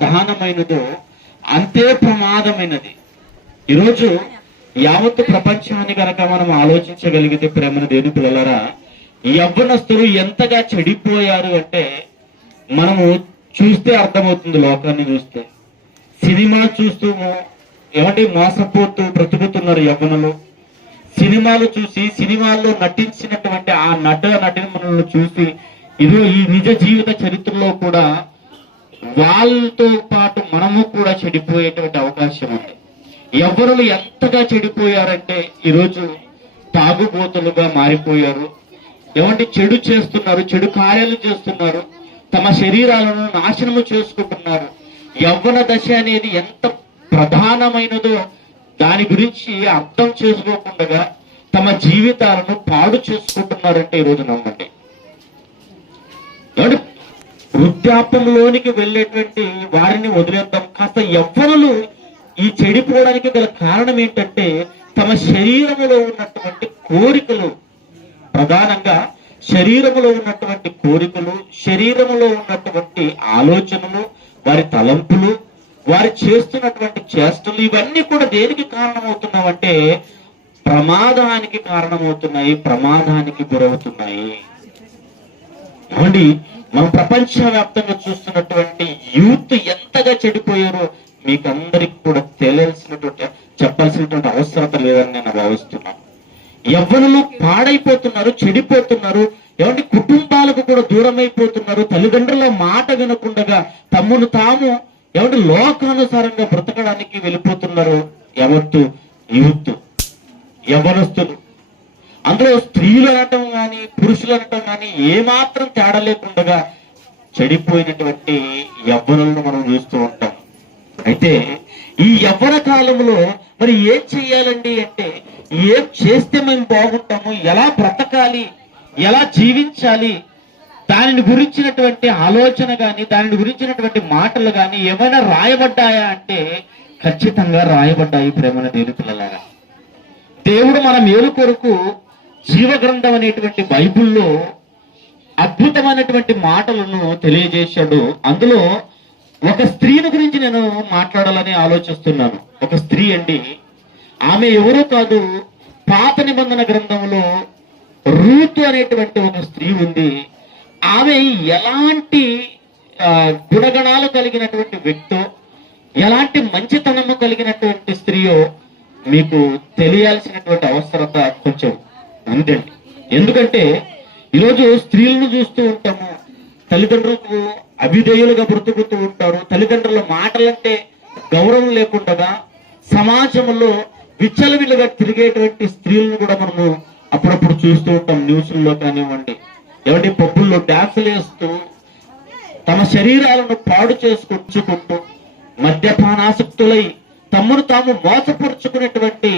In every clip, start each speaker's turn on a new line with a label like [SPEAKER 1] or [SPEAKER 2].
[SPEAKER 1] ప్రధానమైనదో అంతే ప్రమాదమైనది. ఈరోజు యావత్తు ప్రపంచాన్ని గనక మనం ఆలోచించగలిగితే ప్రేమను దేని పిల్లలరా యవ్వనస్తులు ఎంతగా చెడిపోయారు అంటే మనము చూస్తే అర్థమవుతుంది లోకాన్ని చూస్తే. సినిమా చూస్తూ ఏమంటే మోసపోతూ బ్రతుకుతున్నారు యవ్వనులు. సినిమాలు చూసి సినిమాల్లో నటించినటువంటి ఆ నట నటనలను చూసి ఇదో ఈ నిజ జీవిత చరిత్రలో కూడా వాళ్ళతో పాటు మనము కూడా చెడిపోయేటువంటి అవకాశం ఉంది. ఎవరు ఎంతగా చెడిపోయారంటే ఈరోజు తాగుబోతులుగా మారిపోయారు. ఏమంటే చెడు చేస్తున్నారు చెడు కార్యాలు చేస్తున్నారు. తమ శరీరాలను నాశనము చేసుకుంటున్నారు. యవ్వన దశ అనేది ఎంత ప్రధానమైనదో దాని గురించి అర్థం చేసుకోకుండా తమ జీవితాలను పాడు చేసుకుంటున్నారంటే ఈరోజు నమ్మండి. వృద్ధాప్యంలోనికి వెళ్ళేటువంటి వారిని వదిలేద్దాం. కాస్త యవ్వనులు ఈ చెడిపోవడానికి గల కారణం ఏంటంటే తమ శరీరములో ఉన్నటువంటి కోరికలు. ప్రధానంగా శరీరములో ఉన్నటువంటి కోరికలు శరీరములో ఉన్నటువంటి ఆలోచనలు వారి తలంపులు వారు చేస్తున్నటువంటి చేష్టలు ఇవన్నీ కూడా దేనికి కారణమవుతున్నావంటే ప్రమాదానికి కారణమవుతున్నాయి ప్రమాదానికి గురవుతున్నాయి. ఏమండి మనం ప్రపంచవ్యాప్తంగా చూస్తున్నటువంటి యూత్ ఎంతగా చెడిపోయారో మీకు అందరికి కూడా తెలియాల్సినటువంటి చెప్పాల్సినటువంటి అవసరత లేదని నేను భావిస్తున్నాను యవ్వనులు పాడైపోతున్నారు చెడిపోతున్నారు ఏమంటే కుటుంబాలకు కూడా దూరం అయిపోతున్నారు తల్లిదండ్రుల మాట వినకుండగా తమ్మును తాము ఏమంటే లోకానుసారంగా బ్రతకడానికి వెళ్ళిపోతున్నారు ఎవరు యూత్. యవనస్తులు అందులో స్త్రీలు అనటం కానీ పురుషులు అనటం కానీ ఏమాత్రం తేడా లేకుండా చెడిపోయినటువంటి యవ్వనులను మనం చూస్తూ ఉంటాం. అయితే ఈ యవ్వన కాలంలో మరి ఏం చెయ్యాలండి అంటే ఏం చేస్తే మేము బాగుంటాము ఎలా బ్రతకాలి ఎలా జీవించాలి దానిని గురించినటువంటి ఆలోచన కానీ దానిని గురించినటువంటి మాటలు కానీ ఏమైనా రాయబడ్డాయా అంటే ఖచ్చితంగా రాయబడ్డాయి ప్రేమన దేవుతులలాగా దేవుడు మన మేలు కొరకు జీవ గ్రంథం అనేటువంటి బైబిల్లో అద్భుతమైనటువంటి మాటలను తెలియజేశాడు. అందులో ఒక స్త్రీని గురించి నేను మాట్లాడాలని ఆలోచిస్తున్నాను. ఒక స్త్రీ అండి. ఆమె ఎవరో కాదు పాత నిబంధన గ్రంథంలో రూతు అనేటువంటి ఒక స్త్రీ ఉంది. ఆమె ఎలాంటి గుణగణాలు కలిగినటువంటి వ్యక్తో ఎలాంటి మంచితనము కలిగినటువంటి స్త్రీయో మీకు తెలియాల్సినటువంటి అవసరత కొంచెం ఉందండి ఎందుకంటే ఈరోజు స్త్రీలను చూస్తూ ఉంటాము తల్లిదండ్రులకు అభిధేయులుగా బ్రతుకుతూ ఉంటారు. తల్లిదండ్రుల మాటలంటే గౌరవం లేకుండా సమాజంలో విచ్చలవిలుగా తిరిగేటువంటి స్త్రీలను కూడా మనము అప్పుడప్పుడు చూస్తూ ఉంటాం న్యూస్లో కానివ్వండి. ఏమంటే పప్పుల్లో డ్యాన్సులు వేస్తూ తమ శరీరాలను పాడు చేసుకుంటూ మద్యపానాసక్తులై తమను తాము మోసపరుచుకునేటువంటి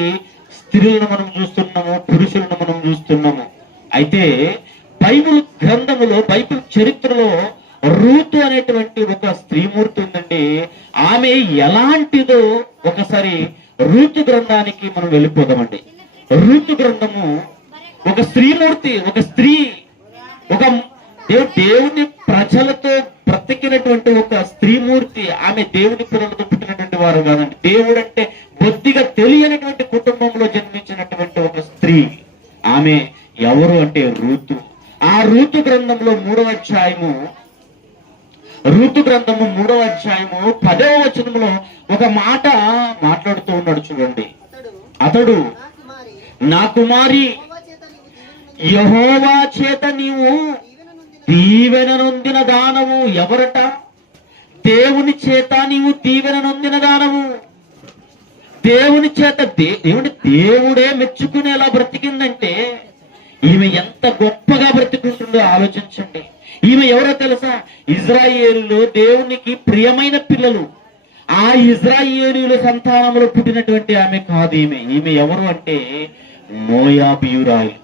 [SPEAKER 1] స్త్రీలను మనం చూస్తున్నాము పురుషులను మనం చూస్తున్నాము. అయితే బైబుల్ గ్రంథములో బైబుల్ చరిత్రలో రూతు అనేటువంటి ఒక స్త్రీమూర్తి ఉందండి. ఆమె ఎలాంటిదో ఒకసారి రూతు గ్రంథానికి మనం వెళ్ళిపోదామండి. రూతు గ్రంథము ఒక స్త్రీమూర్తి ఒక స్త్రీ ఒక దేవుని ప్రజలతో బ్రతికినటువంటి ఒక స్త్రీమూర్తి ఆమె దేవుని పిల్లలతో పుట్టినటువంటి వారు కాదండి. దేవుడు అంటే బొద్దిగా తెలియనటువంటి కుటుంబంలో జన్మించినటువంటి ఒక స్త్రీ. ఆమె ఎవరు అంటే ఋతు ఆ ఋతు గ్రంథంలో మూడవ అధ్యాయము ఋతు గ్రంథము మూడవ అధ్యాయము పదవ వచనంలో ఒక మాట మాట్లాడుతూ ఉన్నాడు చూడండి.
[SPEAKER 2] అతడు నా కుమారి యహోవా చేత నీవు దీవెన నొందిన
[SPEAKER 1] దానము ఎవరట? దేవుని చేత నీవు దీవెన నొందిన దానము దేవుని చేత దే- దేవుని దేవుడే మెచ్చుకునేలా బ్రతికిందంటే ఈమె ఎంత గొప్పగా బ్రతికుంటుందో ఆలోచించండి. ఈమె ఎవరో తెలుసా? ఇజ్రాయేలులో దేవునికి ప్రియమైన పిల్లలు. ఆ ఇజ్రాయేలీల సంతానంలో పుట్టినటువంటి ఆమె కాదు ఈమె. ఈమె ఎవరు అంటే మోయాబియురాయి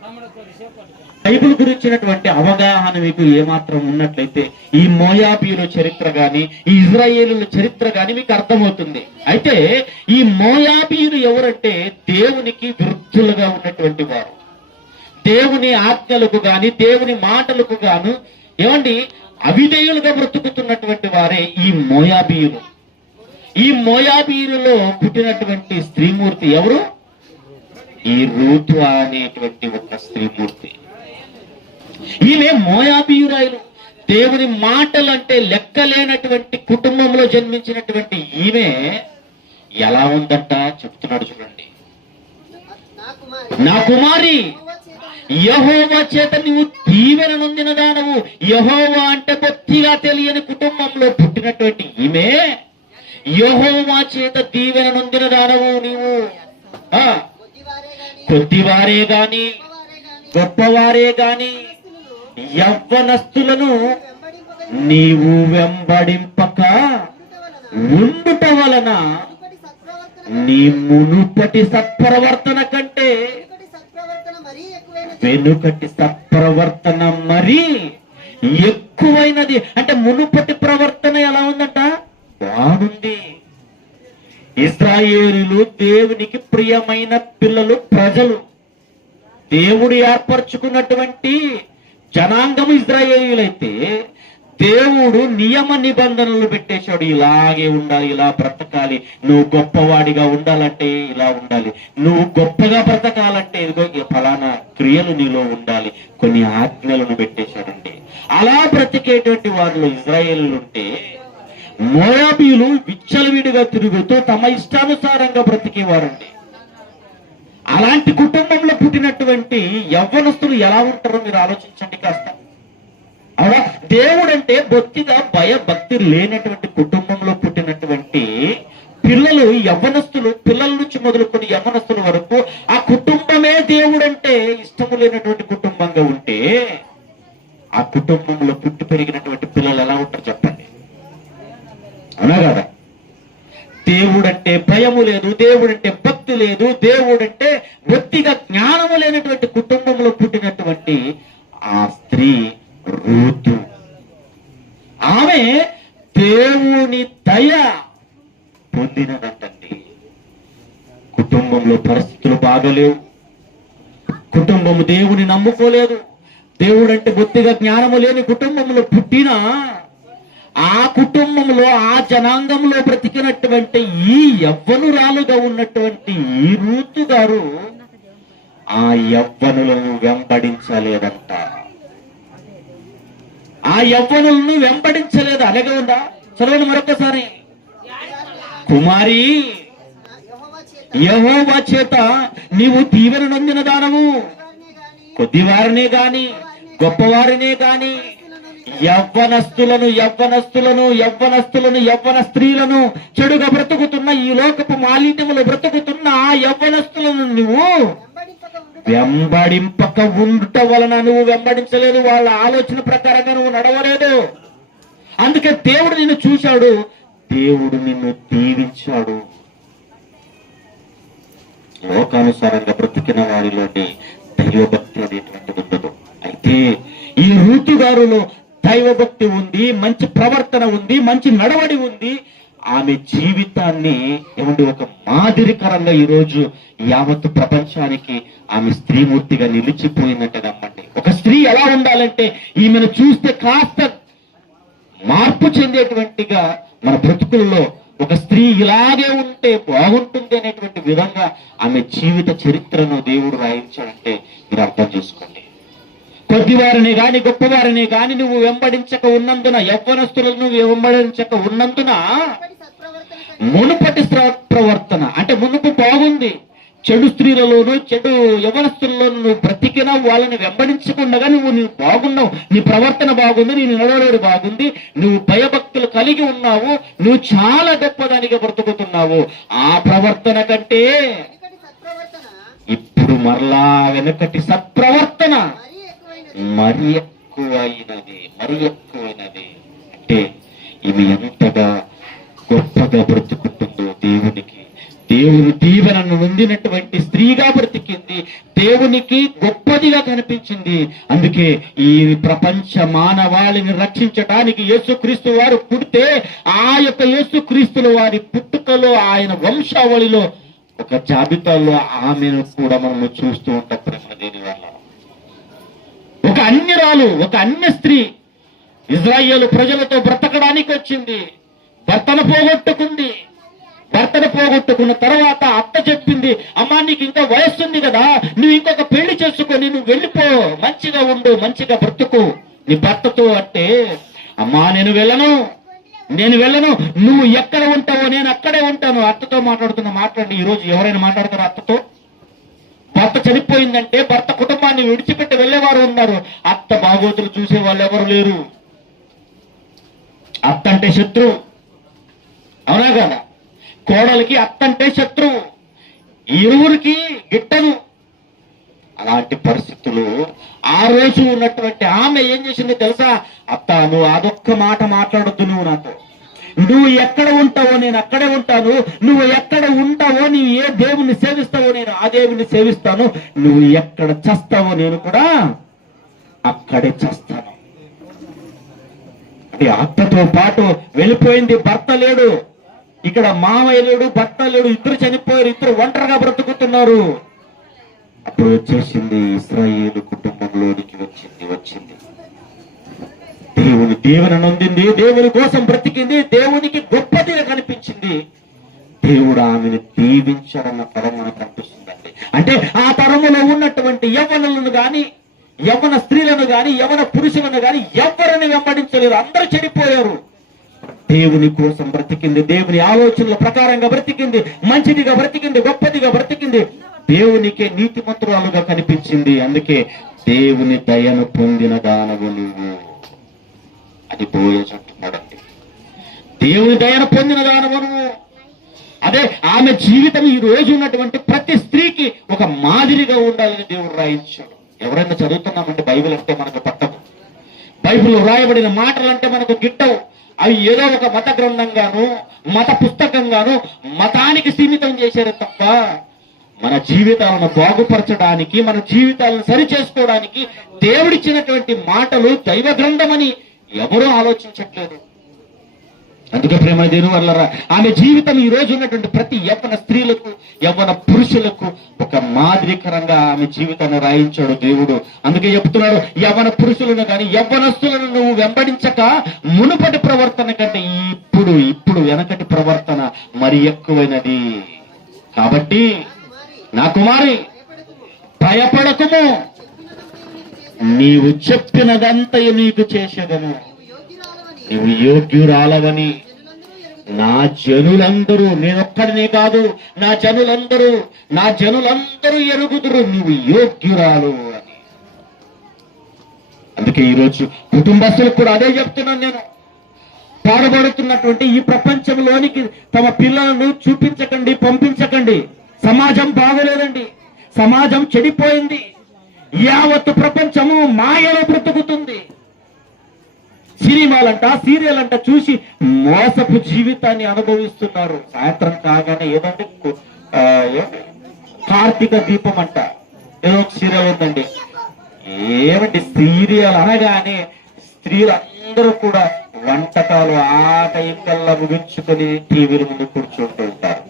[SPEAKER 1] బైబిల్ గురించినటువంటి అవగాహన మీకు ఏమాత్రం ఉన్నట్లయితే ఈ మోయాబీల చరిత్ర గాని ఈ ఇజ్రాయేలుల చరిత్ర గాని మీకు అర్థమవుతుంది. అయితే ఈ మోయాబీలు ఎవరంటే దేవునికి విరుద్ధులుగా ఉన్నటువంటి వారు. దేవుని ఆజ్ఞలకు గాని దేవుని మాటలకు గాను ఏమండి అవిధేయులుగా బ్రతుకుతున్నటువంటి వారే ఈ మోయాబీయులు. ఈ మోయాబీయులలో పుట్టినటువంటి స్త్రీమూర్తి ఎవరు? ఈ రూతు అనేటువంటి ఒక స్త్రీమూర్తి. ఈమె మోయాబీయురాయలు దేవుని మాటలు అంటే లెక్కలేనటువంటి కుటుంబంలో జన్మించినటువంటి ఈమె ఎలా ఉందంట చెప్తున్నాడు చూడండి.
[SPEAKER 2] నా కుమారి యహోవా చేత
[SPEAKER 1] నువ్వు నీవు దీవెన నొందిన దానవు. యహోవా అంటే కొద్దిగా తెలియని కుటుంబంలో పుట్టినటువంటి ఈమె. యహోవా చేత దీవెన నొందిన దానవు నీవు. ఆ,
[SPEAKER 2] కొద్దివారే గాని గొప్పవారే గాని
[SPEAKER 1] యవ్వనస్తులను నీవు వెంబడింపక
[SPEAKER 2] ఉండుట వలన
[SPEAKER 1] నీ మునుపటి సత్ప్రవర్తన కంటే
[SPEAKER 2] వెనుకటి సత్ప్రవర్తన మరీ
[SPEAKER 1] మరి ఎక్కువైనది. అంటే మునుపటి ప్రవర్తన ఎలా ఉందంట? బాగుంది. ఇస్రాయేలు దేవునికి ప్రియమైన పిల్లలు ప్రజలు దేవుడు ఏర్పరచుకున్నటువంటి జనాంగం ఇజ్రాయేలైతే దేవుడు నియమ నిబంధనలు పెట్టేశాడు. ఇలాగే ఉండాలి ఇలా బ్రతకాలి. నువ్వు గొప్పవాడిగా ఉండాలంటే ఇలా ఉండాలి. నువ్వు గొప్పగా బ్రతకాలంటే ఇదిగో ఫలానా క్రియలు నీలో ఉండాలి. కొన్ని ఆజ్ఞలను పెట్టేశాడండి. అలా బ్రతికేటువంటి వారిలో ఇజ్రాయేలీలు ఉంటే మోయాబీలు విచ్చలవిడిగా తిరుగుతూ తమ ఇష్టానుసారంగా బ్రతికేవారండి. అలాంటి కుటుంబంలో పుట్టినటువంటి యవ్వనస్తులు ఎలా ఉంటారో మీరు ఆలోచించండి కాస్త. అవునా దేవుడంటే బొత్తిగా భయభక్తి లేనటువంటి కుటుంబంలో పుట్టినటువంటి పిల్లలు యవ్వనస్తులు పిల్లల నుంచి మొదలుకొని యవ్వనస్తుల వరకు ఆ కుటుంబమే దేవుడంటే ఇష్టము లేనటువంటి కుటుంబంగా ఉంటే ఆ కుటుంబంలో పుట్టి పెరిగినటువంటి పిల్లలు ఎలా ఉంటారు చెప్పండి? అవునా కదా? దేవుడంటే భయము లేదు దేవుడంటే భక్తి లేదు దేవుడంటే బొత్తిగా జ్ఞానము లేనటువంటి కుటుంబంలో పుట్టినటువంటి ఆ స్త్రీ రూతు. ఆమె దేవుని దయ పొందినదంటండి. కుటుంబంలో పరిస్థితులు బాగలేవు. కుటుంబము దేవుని నమ్ముకోలేదు. దేవుడంటే బొత్తిగా జ్ఞానము లేని కుటుంబంలో పుట్టిన ఆ కుటుంబంలో ఆ జనాంగంలో బ్రతికినటువంటి ఈ యవ్వనురాలుగా ఉన్నటువంటి ఈ రూతు గారు ఆ యవ్వనులను వెంబడించలేదంట. ఆ యవ్వనులను వెంబడించలేదు. అలాగే ఉందా? చదవండి మరొకసారి. కుమారి
[SPEAKER 2] యెహోవా చేత
[SPEAKER 1] యహోవా చేత నీవు దీవెన నొందిన దానవు. కొద్దివారినే గాని గొప్పవారినే గాని యవ్వనస్తులను యవ్వనస్తులను యవ్వనస్తులను యవ్వన స్త్రీలను చెడుగా బ్రతుకుతున్న ఈ లోకపు మాలిన్యములు బ్రతుకుతున్న ఆ యవ్వనస్తులను నువ్వు
[SPEAKER 2] వెంబడింపక ఉండుట
[SPEAKER 1] వలన నువ్వు వెంబడించలేదు. వాళ్ళ ఆలోచన ప్రకారంగా నువ్వు నడవలేదు. అందుకే దేవుడు నిన్ను చూశాడు. దేవుడు నిన్ను దీవించాడు. లోకానుసారంగా బ్రతికిన వారిలోని దైవభక్తి అనేటువంటిది ఉండదు. అయితే ఈ రూతు గారులో దైవభక్తి ఉంది మంచి ప్రవర్తన ఉంది మంచి నడవడి ఉంది. ఆమె జీవితాన్ని ఏమంటే ఒక మాదిరికరంగా ఈరోజు యావత్ ప్రపంచానికి ఆమె స్త్రీమూర్తిగా నిలిచిపోయిందంటే నమ్మండి. ఒక స్త్రీ ఎలా ఉండాలంటే ఈమెను చూస్తే కాస్త మార్పు చెందేటువంటిగా మన బ్రతుకుల్లో ఒక స్త్రీ ఇలాగే ఉంటే బాగుంటుంది అనేటువంటి విధంగా ఆమె జీవిత చరిత్రను దేవుడు రాయించాడంటే మీరు అర్థం చేసుకోండి. కొద్దివారిని గాని గొప్పవారిని గాని నువ్వు వెంబడించక ఉన్నందున యవ్వనస్తులను నువ్వు వెంబడించక ఉన్నందున
[SPEAKER 2] మునుపటి
[SPEAKER 1] ప్రవర్తన అంటే మునుపు బాగుంది. చెడు స్త్రీలలోను చెడు యవనస్తులలోను నువ్వు బ్రతికినా వాళ్ళని వెంబడించకుండా నువ్వు నువ్వు బాగున్నావు. నీ ప్రవర్తన బాగుంది నీ నడవడి బాగుంది. నువ్వు భయభక్తులు కలిగి ఉన్నావు. నువ్వు చాలా గొప్పదానిగా బ్రతుకుతున్నావు. ఆ ప్రవర్తన కంటే ఇప్పుడు మరలా వెనకటి సత్ప్రవర్తన.
[SPEAKER 2] మరి ఎక్కువైనది
[SPEAKER 1] మరి ఎక్కువైనది అంటే ఇవి ఎంతగా గొప్పగా బ్రతుకుంటుందో దేవునికి. దేవుని దీవెనను నొందినటువంటి స్త్రీగా బ్రతికింది. దేవునికి గొప్పదిగా కనిపించింది. అందుకే ఈ ప్రపంచ మానవాళిని రక్షించడానికి యేసుక్రీస్తు వారు పుడితే ఆ యొక్క యేసుక్రీస్తుల వారి పుట్టుకలో ఆయన వంశావళిలో ఒక జాబితాలో ఆమెను కూడా మనము చూస్తూ ఉంటాం ప్రేమ దేని వల్ల ఒక అన్యరాలు ఒక అన్య స్త్రీ ఇజ్రాయేల్ ప్రజలతో బ్రతకడానికి వచ్చింది. భర్తను పోగొట్టుకుంది. భర్తను పోగొట్టుకున్న తర్వాత అత్త చెప్పింది అమ్మా నీకు ఇంకా వయస్సు ఉంది కదా నువ్వు ఇంకొక పెళ్ళి చేసుకొని నువ్వు వెళ్ళిపో. మంచిగా ఉండు మంచిగా బ్రతుకు. నీ భర్తతో అంటే అమ్మా నేను వెళ్ళను నేను వెళ్ళను. నువ్వు ఎక్కడ ఉంటావో నేను అక్కడే ఉంటాను. అత్తతో మాట్లాడుతున్న మాట్లాడి ఈరోజు ఎవరైనా మాట్లాడతారు అత్తతో? భర్త చనిపోయిందంటే భర్త కుటుంబాన్ని విడిచిపెట్టి వెళ్ళేవారు ఉన్నారు. అత్త బాగోతులు చూసే వాళ్ళు ఎవరు లేరు. అత్త అంటే శత్రువు అవునా కదా? కోడలికి అత్త అంటే శత్రువు ఇరువురికి గిట్టదు. అలాంటి పరిస్థితులు ఆ రోజు ఉన్నటువంటి ఆమె ఏం చేసిందో తెలుసా? అత్త నువ్వు అదొక్క మాట మాట్లాడొద్దు నువ్వు నాతో. నువ్వు ఎక్కడ ఉంటావో నేను అక్కడే ఉంటాను. నువ్వు ఎక్కడ ఉంటావో నీవు ఏ దేవుని సేవిస్తావో నేను ఆ దేవుని సేవిస్తాను. నువ్వు ఎక్కడ చస్తావో నేను కూడా అక్కడే చస్తాను. అంటే అత్తతో పాటు వెళ్ళిపోయింది. భర్త లేడు. ఇక్కడ మామయ్య లేడు భర్త లేడు. ఇద్దరు చనిపోయారు. ఇద్దరు ఒంటరిగా బ్రతుకుతున్నారు. అప్పుడు వచ్చేసింది ఇస్రాయేలు కుటుంబంలోనికి వచ్చింది వచ్చింది. దేవుని దేవుని నొందింది దేవుని కోసం బ్రతికింది దేవునికి గొప్పదిగా కనిపించింది. దేవుడు ఆమెను దీవించడన్న తరం మనకు కనిపిస్తుందండి. అంటే ఆ తరములో ఉన్నటువంటి యవ్వనులను గాని యవ్వన స్త్రీలను గాని యవ్వన పురుషులను గాని ఎవరిని వెంబడించలేరు. అందరూ చెడిపోయారు. దేవుని కోసం బ్రతికింది దేవుని ఆలోచనల ప్రకారంగా బ్రతికింది మంచిదిగా బ్రతికింది గొప్పదిగా బ్రతికింది. దేవునికే నీతిమంతురాలుగా కనిపించింది. అందుకే దేవుని దయను పొందిన దానవు నువ్వు. అది బోయ దేవుని దయను పొందిన దానవు అదే ఆమె జీవితం ఈ రోజు ఉన్నటువంటి ప్రతి స్త్రీకి ఒక మాదిరిగా ఉండాలని దేవుడు రాయించాడు. ఎవరైనా చదువుతున్నామంటే బైబిల్ అంటే మనకు పట్టదు. బైబిల్ రాయబడిన మాటలు అంటే మనకు గిట్టవు. అవి ఏదో ఒక మత గ్రంథంగాను మత పుస్తకంగాను మతానికి సీమితం చేశారు తప్ప మన జీవితాలను బాగుపరచడానికి మన జీవితాలను సరి చేసుకోవడానికి దేవుడిచ్చినటువంటి మాటలు దైవ గ్రంథమని ఎవరూ ఆలోచించట్లేదు. అందుకే ప్రేమ దేని వల్లరా ఆమె జీవితం ఈ రోజు ఉన్నటువంటి ప్రతి యవ్వన స్త్రీలకు యవ్వన పురుషులకు ఒక మాదిరికరంగా ఆమె జీవితాన్ని రాయించాడు దేవుడు. అందుకే చెప్తున్నాడు యవ్వన పురుషులను కానీ యవ్వనస్తులను నువ్వు వెంబడించక మునుపటి ప్రవర్తన కంటే ఇప్పుడు ఇప్పుడు వెనకటి ప్రవర్తన మరి ఎక్కువైనది. కాబట్టి నా కుమారి భయపడకము. నీవు చెప్పినదంతయు నీకు చేసేదను.
[SPEAKER 2] నీవు యోగ్యురాలవని.
[SPEAKER 1] నా జనులందరూ నేనొక్కడినే కాదు నా జనులందరూ నా జనులందరూ ఎరుగుదురు నువ్వు యోగ్యురాలు అని. అందుకే ఈరోజు కుటుంబస్తులకు కూడా అదే చెప్తున్నాను నేను. పాడబడుతున్నటువంటి ఈ ప్రపంచంలోనికి తమ పిల్లలను చూపించకండి పంపించకండి. సమాజం బాగోలేదండి. సమాజం చెడిపోయింది. యావత్తు ప్రపంచము మాయలో బ్రతుకుతుంది. సినిమాలంట సీరియల్ అంట చూసి మోసపు జీవితాన్ని అనుభవిస్తున్నారు. సాయంత్రం కాగానే ఏదంటే కార్తీక దీపం అంట. ఏదో సీరియల్ ఉందండి. ఏమండి? సీరియల్ అనగానే స్త్రీలందరూ కూడా వంటకాలు ఆట ఇంకల్లా ముగించుకొని టీవీల ముందు కూర్చుంటూ ఉంటారు.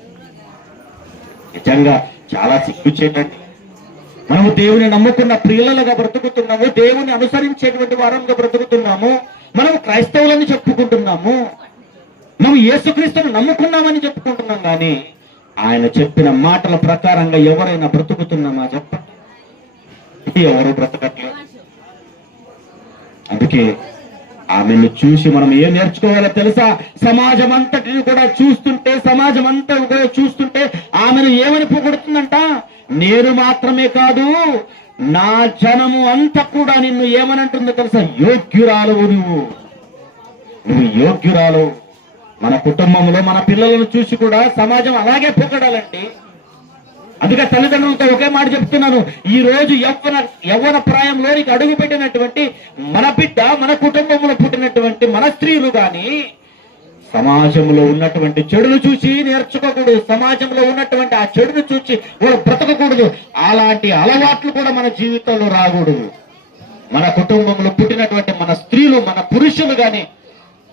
[SPEAKER 1] నిజంగా చాలా సిగ్గుచేటండి. మనము దేవుని నమ్ముకున్న ప్రియులలుగా బ్రతుకుతున్నాము దేవుని అనుసరించేటువంటి వారంగా బ్రతుకుతున్నాము మనం క్రైస్తవులని చెప్పుకుంటున్నాము మనం యేసుక్రీస్తును నమ్ముకున్నామని చెప్పుకుంటున్నాం కానీ ఆయన చెప్పిన మాటల ప్రకారంగా ఎవరైనా బ్రతుకుతున్నామా చెప్పండి. ఎవరు బ్రతకట్లేదు? అందుకే ఆమెను చూసి మనం ఏం నేర్చుకోవాలో తెలుసా? సమాజం అంతటిని కూడా చూస్తుంటే సమాజం అంతా కూడా చూస్తుంటే ఆమెను ఏమని పొగొడుతుందంట? నేను మాత్రమే కాదు నా జనము అంతా కూడా నిన్ను ఏమనంటుందో తెలుసా? యోగ్యురాలవు నువ్వు. నువ్వు యోగ్యురాలు. మన కుటుంబంలో మన పిల్లలను చూసి కూడా సమాజం అలాగే పొగడాలండి. అందుకే తల్లిదండ్రులతో ఒకే మాట చెప్తున్నాను. ఈ రోజు యవ్వన యవ్వన ప్రాయంలోనికి అడుగు పెట్టినటువంటి మన బిడ్డ మన కుటుంబంలో పుట్టినటువంటి మన స్త్రీలు కానీ సమాజంలో ఉన్నటువంటి చెడును చూసి నేర్చుకోకూడదు. సమాజంలో ఉన్నటువంటి ఆ చెడును చూసి వాళ్ళు బ్రతకకూడదు. అలాంటి అలవాట్లు కూడా మన జీవితంలో రాకూడదు. మన కుటుంబంలో పుట్టినటువంటి మన స్త్రీలు మన పురుషులు కానీ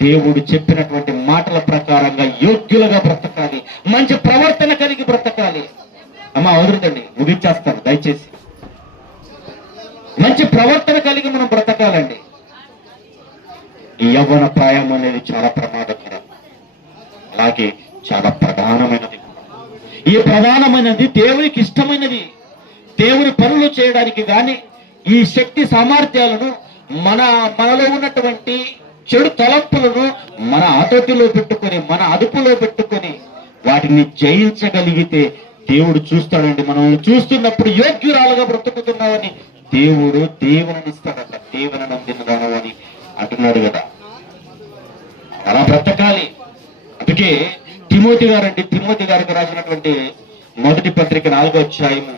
[SPEAKER 1] దేవుడు చెప్పినటువంటి మాటల ప్రకారంగా యోగ్యులుగా బ్రతకాలి. మంచి ప్రవర్తన కలిగి బ్రతకాలి. అమ్మ వదులుతండి ముగించేస్తాను. దయచేసి. మంచి ప్రవర్తన కలిగి మనం బ్రతకాలండి. ఈ యవ్వన ప్రాయం అనేది చాలా ప్రమాదకరం. అలాగే చాలా ప్రధానమైనది. ఈ ప్రధానమైనది దేవునికి ఇష్టమైనది. దేవుని పనులు చేయడానికి కానీ ఈ శక్తి సామర్థ్యాలను మన మనలో ఉన్నటువంటి చెడు తలంపులను మన ఆతోటిలో పెట్టుకొని మన అదుపులో పెట్టుకొని వాటిని జయించగలిగితే దేవుడు చూస్తాడండి. మనం చూస్తున్నప్పుడు యోగ్యురాలుగా బ్రతుకుతున్నామని దేవుడు దేవుని ఇస్తాడట. దేవుని అని అంటున్నాడు కదా. అలా బ్రతకాలి. అందుకే తిమోతి గారు అంటే తిమోతి గారికి రాసినటువంటి మొదటి పత్రిక నాలుగో అధ్యాయము.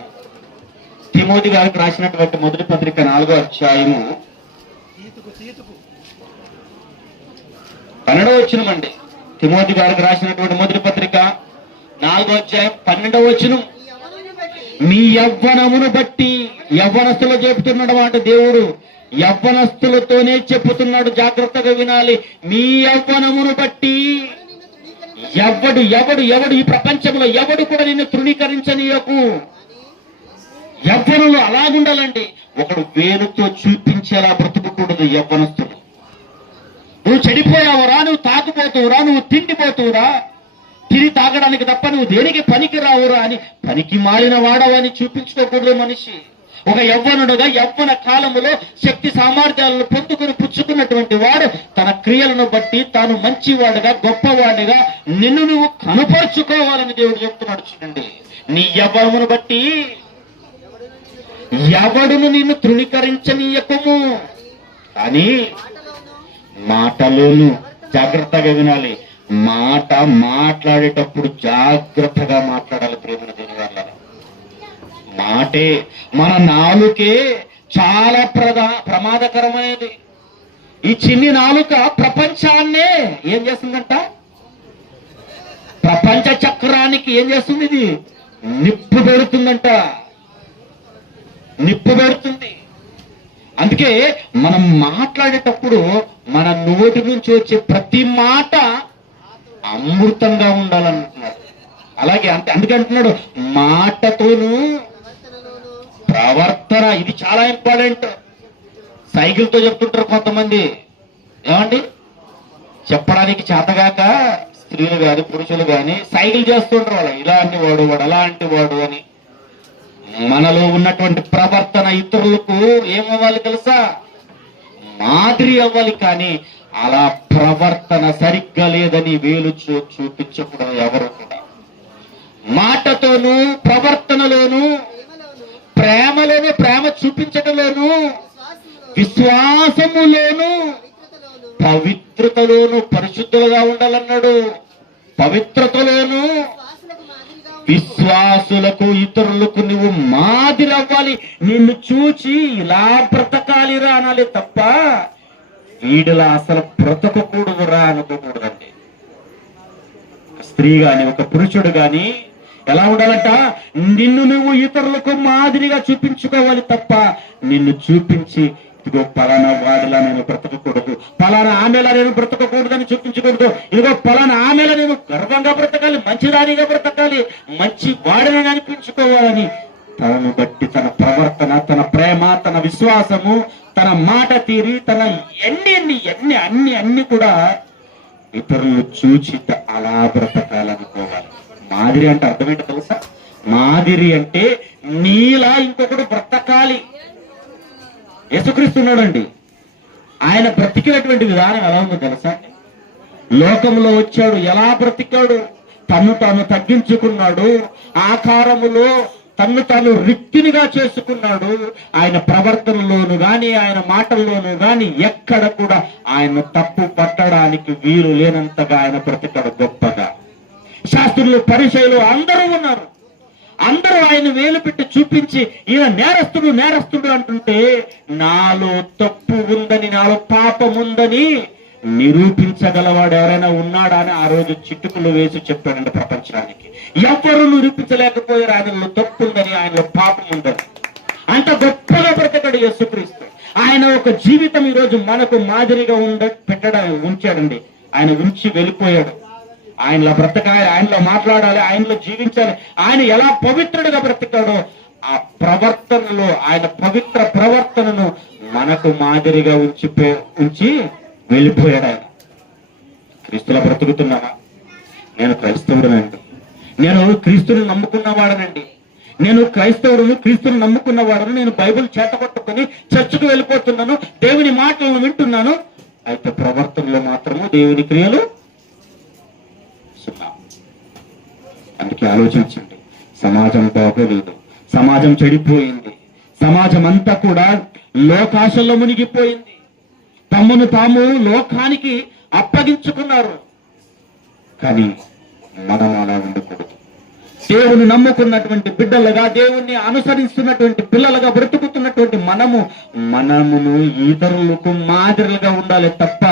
[SPEAKER 1] తిమోతి గారికి రాసినటువంటి మొదటి పత్రిక నాలుగో అధ్యాయము. పన్నెండవ వచ్చినమండి తిమోతి గారికి రాసినటువంటి మొదటి పత్రిక నాలుగో అధ్యాయం పన్నెండవ వచ్చినం మీ యవ్వనమును బట్టి యవ్వనస్తులు చెబుతున్నాడు మాట దేవుడు. యవ్వనస్తులతోనే చెప్పుతున్నాడు జాగ్రత్తగా వినాలి. మీ యవ్వనమును బట్టి ఎవడు ఎవడు ఎవడు ఈ ప్రపంచంలో ఎవడు కూడా నిన్ను తృణీకరించనీయకు? యవ్వనులు అలాగుండాలండి. ఒకడు వేలుతో చూపించేలా బ్రతుకుకూడదు యవ్వనస్తుడు. నువ్వు చెడిపోయావురా నువ్వు తాగుపోతువురా నువ్వు తిండిపోతువురా. తిని తాగడానికి తప్ప నువ్వు దేనికి పనికి రావురా అని పనికి మాలిన వాడవని చూపించుకోకూడదు మనిషి. ఒక యవ్వనుడుగా యవ్వన కాలములో శక్తి సామర్థ్యాలను పొందుకుని పుచ్చుకున్నటువంటి వాడు తన క్రియలను బట్టి తాను మంచివాడుగా గొప్పవాడిగా నిన్ను నువ్వు కనపరుచుకోవాలని దేవుడు చెప్తున్నాడు చూడండి. నీ యవ్వనమును బట్టి ఎవడును నిన్ను తృణీకరించనీయకము. కానీ మాటలోను జాగ్రత్తగా వినాలి. మాట మాట్లాడేటప్పుడు జాగ్రత్తగా మాట్లాడాలి ప్రేమను దేని మాటే మన నాలుకే చాలా ప్రధా ప్రమాదకరమైనది. ఈ చిన్ని నాలుక ప్రపంచాన్నే ఏం చేస్తుందంట? ప్రపంచ చక్రానికి ఏం చేస్తుంది ఇది? నిప్పు పెడుతుందంట. నిప్పు పెడుతుంది. అందుకే మనం మాట్లాడేటప్పుడు మన నోటి నుంచి వచ్చే ప్రతి మాట అమృతంగా ఉండాలంటున్నాడు అలాగే అంటే అందుకే అంటున్నాడు మాటతోనూ ప్రవర్తన ఇది చాలా ఇంపార్టెంట్. సైకిల్తో చెప్తుంటారు కొంతమంది. ఏమండి? చెప్పడానికి చేతగాక స్త్రీలు కానీ పురుషులు కానీ సైకిల్ చేస్తుంటారు వాళ్ళు ఇలాంటి వాడు వాడు అలాంటి వాడు అని. మనలో ఉన్నటువంటి ప్రవర్తన ఇతరులకు ఏమవ్వాలి తెలుసా? మాదిరి అవ్వాలి కానీ అలా ప్రవర్తన సరిగ్గా లేదని వేలు చూ- చూపించకూడదు ఎవరు కూడా. మాటతోనూ ప్రవర్తనలోనూ
[SPEAKER 2] ప్రేమలోను
[SPEAKER 1] లేని ప్రేమ చూపించటంలోను
[SPEAKER 2] విశ్వాసములోను
[SPEAKER 1] విశ్వాసములోను
[SPEAKER 2] పవిత్రతలోను
[SPEAKER 1] పవిత్రతలోను పరిశుద్ధులుగా ఉండాలన్నాడు. పవిత్రతలోను
[SPEAKER 2] విశ్వాసులకు
[SPEAKER 1] విశ్వాసులకు ఇతరులకు నువ్వు మాదిరి అవ్వాలి నిన్ను చూచి ఇలా బ్రతకాలిరా అనాలి తప్ప వీడిలా అసలు బ్రతకకూడదురా అనుకోకూడదండి. స్త్రీ గాని ఒక పురుషుడు గాని ఎలా ఉండాలంట? నిన్ను నువ్వు ఇతరులకు మాదిరిగా చూపించుకోవాలి తప్ప నిన్ను చూపించి ఇదిగో పలానా వాడిలా నేను బ్రతకకూడదు. పలానా ఆమెలా నేను బ్రతకకూడదని చూపించకూడదు. ఇదిగో పలానా ఆమెలా నేను గర్వంగా బ్రతకాలి మంచిదానిగా బ్రతకాలి మంచి వాడిని అనిపించుకోవాలని. తనను బట్టి తన ప్రవర్తన తన ప్రేమ తన విశ్వాసము తన మాట తీరి తన ఎన్ని ఎన్ని ఎన్ని అన్ని అన్ని కూడా ఇతరులను చూచి అలా బ్రతకాలనుకోవాలి. మాదిరి అంటే అర్థమేంటో తెలుసా? మాదిరి అంటే నీలా ఇంకొకడు బ్రతకాలి. యేసుక్రీస్తున్నాడండి ఆయన బ్రతికినటువంటి విధానం ఎలా ఉందో తెలుసా? లోకంలో వచ్చాడు ఎలా బ్రతికాడు? తను తాను తగ్గించుకున్నాడు. ఆకారములో తన్ను తాను రిక్తినిగా చేసుకున్నాడు. ఆయన ప్రవర్తనలోను గాని ఆయన మాటల్లోను గాని ఎక్కడ కూడా ఆయన తప్పు పట్టడానికి వీలు లేనంతగా ఆయన బ్రతికాడు గొప్పగా. శాస్త్రులు పరిచయలు అందరూ ఉన్నారు. అందరూ ఆయన వేలు పెట్టి చూపించి ఈయన నేరస్తుడు నేరస్తుడు అంటుంటే నాలో తప్పు ఉందని నాలో పాపం ఉందని నిరూపించగలవాడు ఎవరైనా ఉన్నాడా? అని ఆ రోజు చిట్టుకులు వేసి చెప్పాడండి ప్రపంచానికి. ఎవరు నిరూపించలేకపోయారు? ఆయనలో తప్పు ఉందని ఆయనలో పాపం ఉందని. అంత గొప్పగా బ్రతకడు యేసుక్రీస్తు. ఆయన ఒక జీవితం ఈ రోజు మనకు మాదిరిగా ఉండ పెట్టడం ఉంచాడండి. ఆయన ఉంచి వెళ్ళిపోయాడు. ఆయనలో బ్రతకాలి ఆయనలో మాట్లాడాలి ఆయనలో జీవించాలి. ఆయన ఎలా పవిత్రుడిగా బ్రతికాడో ఆ ప్రవర్తనలో ఆయన పవిత్ర ప్రవర్తనను మనకు మాదిరిగా ఉంచిపో ఉంచి వెళ్ళిపోయాడు ఆయన. క్రీస్తులా బ్రతుకుతున్నావా? నేను క్రైస్తవుడనండి. నేను క్రీస్తుని నమ్ముకున్నవాడనండి. నేను క్రైస్తవుడును క్రీస్తుని నమ్ముకున్నవాడను. నేను బైబిల్ చేతపట్టుకొని చర్చకు వెళ్ళిపోతున్నాను. దేవుని మాటలను వింటున్నాను. అయితే ప్రవర్తనలో మాత్రము దేవుని క్రియలు ఆలోచిస్తున్నాం అందుకే ఆలోచించండి. సమాజం బాగోలేదు. సమాజం చెడిపోయింది. సమాజం అంతా కూడా లోకాశల్లో మునిగిపోయింది. తమ్మును తాము లోకానికి అప్పగించుకున్నారు. కానీ మనం అలా ఉండకూడదు. దేవుని నమ్ముకున్నటువంటి బిడ్డలుగా దేవుణ్ణి అనుసరిస్తున్నటువంటి పిల్లలుగా బ్రతుకుతున్నటువంటి మనము మనమును ఇతరులకు మాదిరిగా ఉండాలి తప్ప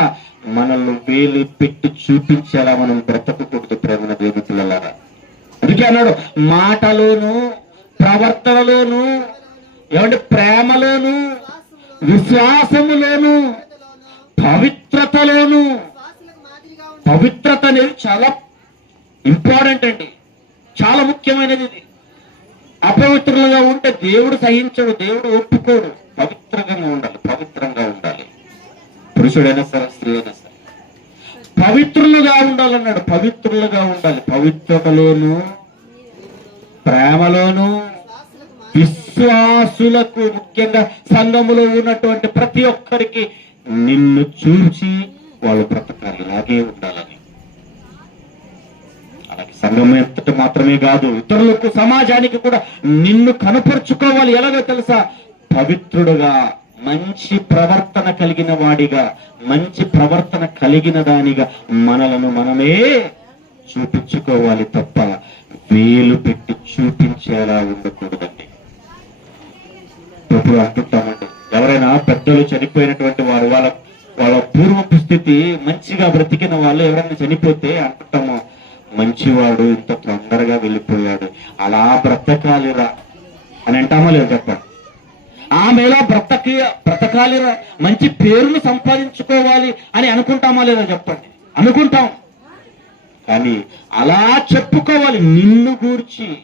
[SPEAKER 1] మనల్ని వేలు పెట్టి చూపించేలా మనం బ్రతకకూడదు ప్రేమ దేవి పిల్లలారా. అందుకే అన్నాడు మాటలోను ప్రవర్తనలోను ఏమంటే ప్రేమలోను విశ్వాసములోను పవిత్రతలోను పవిత్రత అనేది చాలా ఇంపార్టెంట్ అండి. చాలా ముఖ్యమైనది ఇది. అపవిత్రులుగా ఉంటే దేవుడు సహించడు దేవుడు ఒప్పుకోడు. పవిత్రంగా ఉండాలి పవిత్రంగా ఉండాలి. పురుషుడైనా సరే స్త్రీ అయినా సరే. పవిత్రులుగా ఉండాలన్నాడు పవిత్రులుగా ఉండాలి. పవిత్రతలోను ప్రేమలోను
[SPEAKER 2] విశ్వాసులకు
[SPEAKER 1] ముఖ్యంగా సంఘములో ఉన్నటువంటి ప్రతి ఒక్కరికి నిన్ను చూసి వాళ్ళు బ్రతకాలి ఇలాగే ఉండాలని. అలాగే సంఘం ఎంతటి మాత్రమే కాదు ఇతరులకు సమాజానికి కూడా నిన్ను కనపరుచుకోవాలి. ఎలాగో తెలుసా? పవిత్రుడుగా మంచి ప్రవర్తన కలిగిన వాడిగా మంచి ప్రవర్తన కలిగిన దానిగా మనలను మనమే చూపించుకోవాలి తప్ప వేలు పెట్టి చూపించేలా ఉండకూడదండి. ఇప్పుడు అంటుంటామండి ఎవరైనా పెద్దలు చనిపోయినటువంటి వారు వాళ్ళ వాళ్ళ పూర్వపు స్థితి మంచిగా బ్రతికిన వాళ్ళు ఎవరైనా చనిపోతే అంటుంటాము మంచివాడు ఇంత తొందరగా వెళ్ళిపోయాడు. అలా బ్రతకాలిరా అని అంటామా లేదు చెప్పండి. ఆమె ఎలా బ్రతకి బ్రతకాలిరా? మంచి పేరును సంపాదించుకోవాలి అని అనుకుంటామా లేదా చెప్పండి. అనుకుంటాం. కానీ అలా చెప్పుకోవాలి నిన్ను గూర్చి.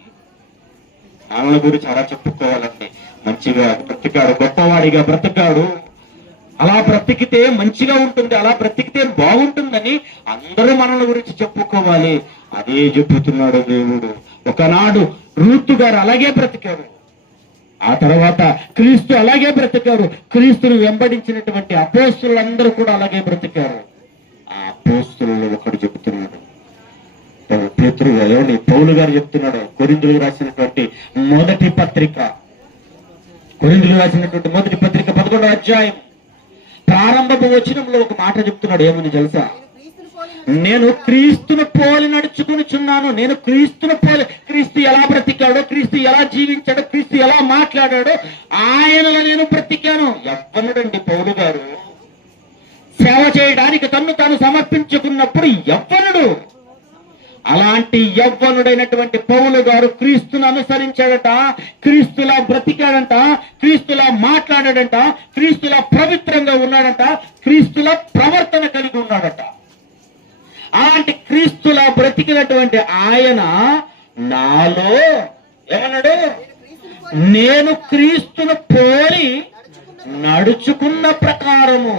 [SPEAKER 1] నాన్నల గురించి అలా చెప్పుకోవాలంటే మంచిగా బ్రతికాడు గొప్పవాడిగా బ్రతికాడు. అలా బ్రతికితే మంచిగా ఉంటుంది అలా బ్రతికితే బాగుంటుందని అందరూ మనల గురించి చెప్పుకోవాలి. అదే చెబుతున్నాడు దేవుడు. ఒకనాడు రూతు గారు అలాగే బ్రతికారు. ఆ తర్వాత క్రీస్తు అలాగే బ్రతికారు. క్రీస్తును వెంబడించినటువంటి అపోస్తులందరూ కూడా అలాగే బ్రతికారు. ఆ అపోస్తులలో ఒకడు చెబుతున్నాడు పేతురు ఎవరిని? పౌలు గారు చెప్తున్నాడు. కొరిందులు రాసినటువంటి మొదటి పత్రిక. కొరిందులు రాసినటువంటి మొదటి పత్రిక పదకొండో అధ్యాయం. ప్రారంభపు వచనంలో ఒక మాట చెప్తున్నాడు ఏమని తెలుసా?
[SPEAKER 2] నేను క్రీస్తును పోలి
[SPEAKER 1] నడుచుకునిచున్నాను నేను క్రీస్తును పోలి క్రీస్తు ఎలా బ్రతికాడో క్రీస్తు ఎలా జీవించాడో క్రీస్తు ఎలా మాట్లాడాడో ఆయనలో నేను బ్రతికాను. ఎవ్వనుడండి పౌలు గారు? సేవ చేయడానికి తన్ను తాను సమర్పించుకున్నప్పుడు ఎవ్వనుడు అలాంటి యవ్వనుడైనటువంటి పౌలు గారు క్రీస్తును అనుసరించాడట క్రీస్తులా బ్రతికాడంట క్రీస్తులా మాట్లాడాడంట క్రీస్తులా పవిత్రంగా ఉన్నాడంట క్రీస్తులా ప్రవర్తన కలిగి ఉన్నాడట. అలాంటి క్రీస్తులా బ్రతికినటువంటి ఆయన నాలో ఏమన్నాడు?
[SPEAKER 2] నేను క్రీస్తును పోలి
[SPEAKER 1] నేను క్రీస్తును పోలి నడుచుకున్న ప్రకారము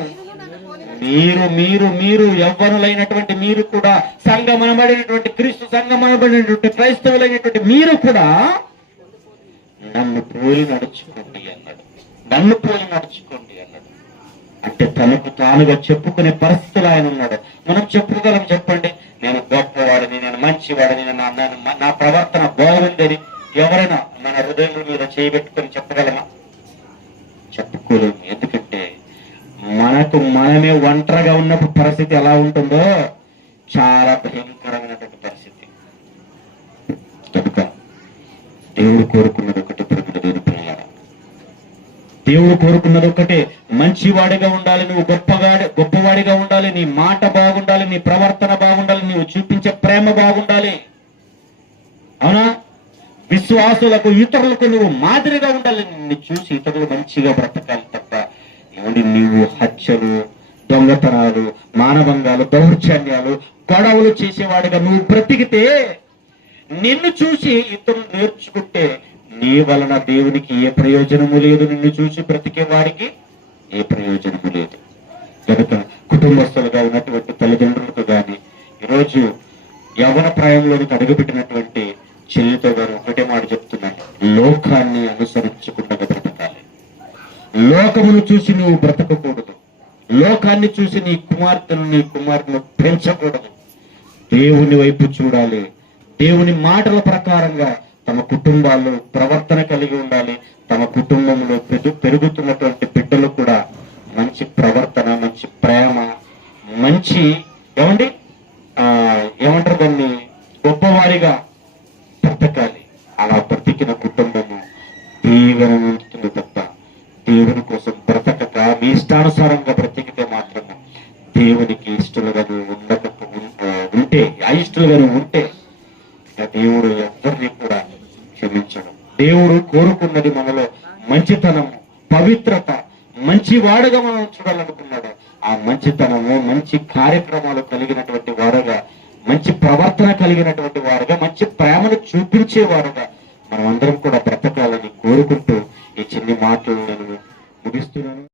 [SPEAKER 2] మీరు
[SPEAKER 1] మీరు మీరు యవ్వనులైనటువంటి మీరు కూడా సంగమనబడినటువంటి క్రీస్తు సంగమనబడినటువంటి క్రైస్తవులైనటువంటి మీరు కూడా నన్ను పోలి నడుచుకోండి అన్నాడు. నన్ను పోలి నడుచుకోండి అన్నాడు. అంటే తనకు తానుగా చెప్పుకునే పరిస్థితులు ఆయన ఉన్నాడు. మనం చెప్పుకోగలం చెప్పండి. నేను గొప్పవాడిని నేను మంచివాడిని నేను నా- నా- నా ప్రవర్తన బాగుందని ఎవరైనా మన హృదయం మీద చేయబెట్టుకొని చెప్పగలమా? చెప్పుకోలేము. ఎందుకంటే మనకు మనమే ఒంటరిగా ఉన్నప్పుడు పరిస్థితి ఎలా ఉంటుందో చాలా భయంకరమైనటువంటి పరిస్థితి. కనుక దేవుడు కోరుకున్నది ఒకటి ప్రభుత్వ దేవుని దేవుడు కోరుకున్నది ఒకటే మంచివాడిగా ఉండాలి నువ్వు గొప్పగా గొప్పవాడిగా ఉండాలి నీ మాట బాగుండాలి నీ ప్రవర్తన బాగుండాలి నువ్వు చూపించే ప్రేమ బాగుండాలి. అవునా? విశ్వాసులకు ఇతరులకు నువ్వు మాదిరిగా ఉండాలి నిన్ను చూసి ఇతరులు మంచిగా బ్రతకాలి. కానీ నీవు హత్యలు దొంగతనాలు మానభంగాలు దౌర్జన్యాలు గొడవలు చేసేవాడిగా నువ్వు బ్రతికితే నిన్ను చూసి ఇతరులు నేర్చుకుంటే నీ వలన దేవునికి ఏ ప్రయోజనము లేదు నిన్ను చూసి బ్రతికే వాడికి ఏ ప్రయోజనము లేదు. కనుక కుటుంబస్తులుగా ఉన్నటువంటి తల్లిదండ్రులకు కానీ ఈరోజు యవన ప్రాయంలోనికి అడుగుపెట్టినటువంటి చెల్లితో గారు ఒకటే మాట చెప్తున్నాను లోకాన్ని అనుసరించకుండా బ్రతకాలి. లోకమును చూసి నువ్వు బ్రతకకూడదు. లోకాన్ని చూసి నీ కుమార్తెను నీ కుమార్తెను పెంచకూడదు. దేవుని వైపు చూడాలి. దేవుని మాటల ప్రకారంగా తమ కుటుంబాల్లో ప్రవర్తన కలిగి ఉండాలి. తమ కుటుంబంలో పెరు పెరుగుతున్నటువంటి బిడ్డలు కూడా మంచి ప్రవర్తన మంచి ప్రేమ మంచి ఏమండి? వాడుగా మనం చూడాలనుకున్నాడు. ఆ మంచితనము మంచి కార్యక్రమాలు కలిగినటువంటి వారుగా మంచి ప్రవర్తన కలిగినటువంటి వారుగా మంచి ప్రేమను చూపించే వారుగా మనం అందరం కూడా బ్రతకాలని కోరుకుంటూ ఈ చిన్ని మాటలు నేను ముగిస్తున్నాను.